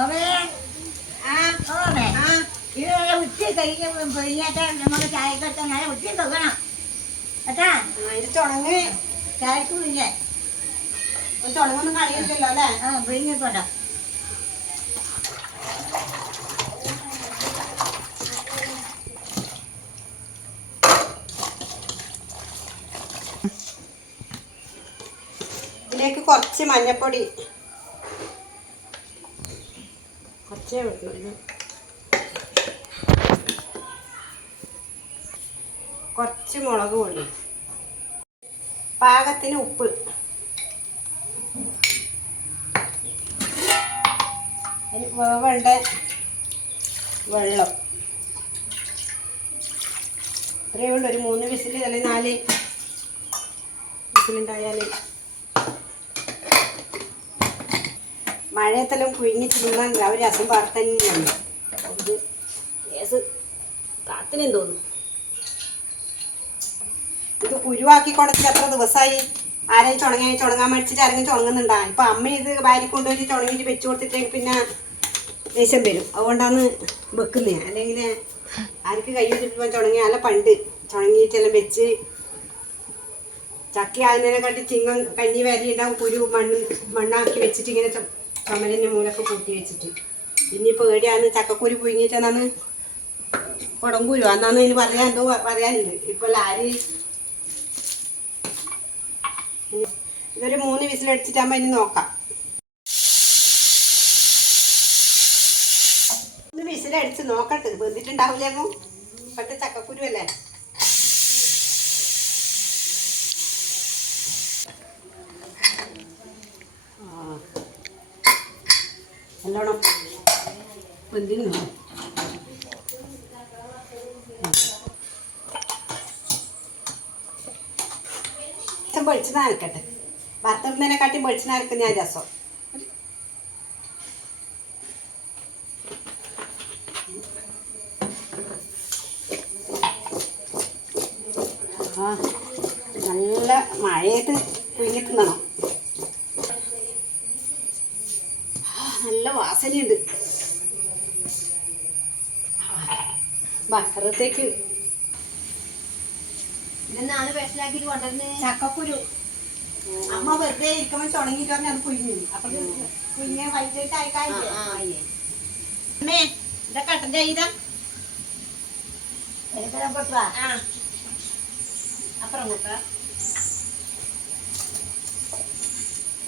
ഓമേ ഓമേ ഇത് ഉച്ച കഴിക്കുമ്പോൾ പൊരിഞ്ഞാട്ടാ നമുക്ക് ചായക്കെടുത്ത ഞാൻ ഉച്ച തൊക്കണം കേട്ടാ. ഇത് ചുണങ്ങ് ചായക്ക് പിഴിഞ്ഞേ ചുണങ്ങൊന്നും കളിയില്ലല്ലോ അല്ലേ? പിഴിഞ്ഞിട്ടുണ്ടോ? ഇതിലേക്ക് കുറച്ച് മഞ്ഞപ്പൊടി, കുറച്ചേ വെക്കണം, കുറച്ച് മുളക് പൊടി, പാകത്തിന് ഉപ്പ്, വേവേണ്ട വെള്ളം. ഇത്രയേ ഉള്ളൂ. ഒരു 3 വിസിൽ അല്ലെങ്കിൽ 4 വിസിലുണ്ടായാൽ മഴയത്തെല്ലാം കുഴിഞ്ഞിട്ട് തിന്നാൻ അവർ രസം പാർത്ത് തന്നെയാണ്. ഇത് ഗ്യാസ് കാത്തിനും തോന്നും. ഇത് കുരുവാക്കി കൊണ്ടിട്ട് എത്ര ദിവസമായി? ആരെയും ചുണങ്ങാൻ മടിച്ചിട്ട് ആരെങ്കിലും ചുണങ്ങുന്നുണ്ടാ? ഇപ്പം അമ്മ ഇത് വാരി കൊണ്ടുപോയി ചുണങ്ങിട്ട് വെച്ച് കൊടുത്തിട്ടേക്ക് പിന്നെ ദേഷ്യം വരും. അതുകൊണ്ടാണ് വെക്കുന്നത്. അല്ലെങ്കിൽ ആർക്ക് കൈ വെച്ചിട്ട് ചുണങ്ങിയ അല്ല പണ്ട് ചുണങ്ങിയിട്ടെല്ലാം വെച്ച് ചക്കി ആകുന്നതിനെക്കാട്ടി ചിങ്ങം കഞ്ഞി വരി ഉണ്ടാവും. കുരു മണ്ണാക്കി വെച്ചിട്ട് ഇങ്ങനെ ചുമലിൻ്റെ മൂലൊക്കെ കൂട്ടി വെച്ചിട്ട്. ഇനിയിപ്പോൾ ഏടിയാന്ന് ചക്കക്കുരു പുഴുങ്ങിയിട്ടെന്നാന്ന് കുടംകുരു അന്നാന്ന് ഇതിന് പറയാൻ എന്തോ പറയാനുണ്ട്. ഇപ്പോൾ ആര് ഇതൊരു 3 വിസിലടിച്ചിട്ടാകുമ്പോൾ ഇനി നോക്കാം. 3 വിസിലടിച്ച് നോക്കട്ടെ. വെന്തിട്ടുണ്ടാവില്ലേക്കും. ഇപ്പോഴത്തെ ചക്കക്കുരു അല്ലേ. നല്ലോണം വെന്തിരുന്നു. വെളിച്ചെണ്ണ നനക്കട്ടെ. വറുത്തിടുന്നതിനെക്കാട്ടി വെളിച്ചെണ്ണ നനക്കുന്ന ഞാൻ രസം. നല്ല മഴയത്ത് പുഴുങ്ങി തിന്നണം. നല്ല വാസനയുണ്ട്. ഭക്ഷണത്തേക്ക് ഇതെന്നാണ് സ്പെഷ്യലാക്കിയിട്ട് കൊണ്ടുവരുന്നത്. ചക്കക്കുരു അമ്മ വെറുതെ ഇരിക്കുമ്പോൾ തുടങ്ങിയിട്ട് പറഞ്ഞാൽ അത് പുഴുങ്ങി. അപ്പം പുഴുങ്ങിയ വൈകിട്ട് അമ്മേ ഇതൊക്കെ കട്ടൻ്റെ ചെയ്താ അപ്പുറം കൂട്ടാ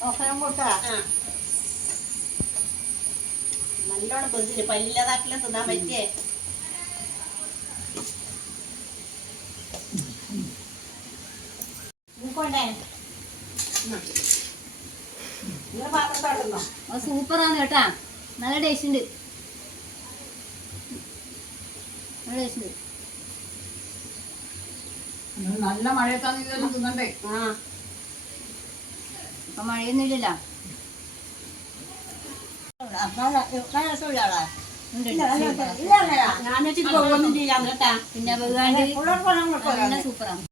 ഓഫനം കൊടുത്താ നല്ലോണം വെന്തില്ല. പല്ലില്ലാതാക്കിലും തിന്നാൻ പറ്റിയേ. നിങ്ങളെ പാത്രത്തോട്ടുന്നോ? സൂപ്പറാണ് കേട്ടാ. നല്ല ടേസ്റ്റ് ഉണ്ട്. നല്ല ടേസ്റ്റ് ഉണ്ട്. നല്ല മഴയത്താണ് ഇതെല്ലാം തിന്നണ്ടേ. ഇപ്പൊ മഴയൊന്നും ഇല്ലല്ലോ. ഞാൻ വെച്ചിട്ട് പോകുന്നില്ല. പിന്നെ സൂപ്പറാണ്.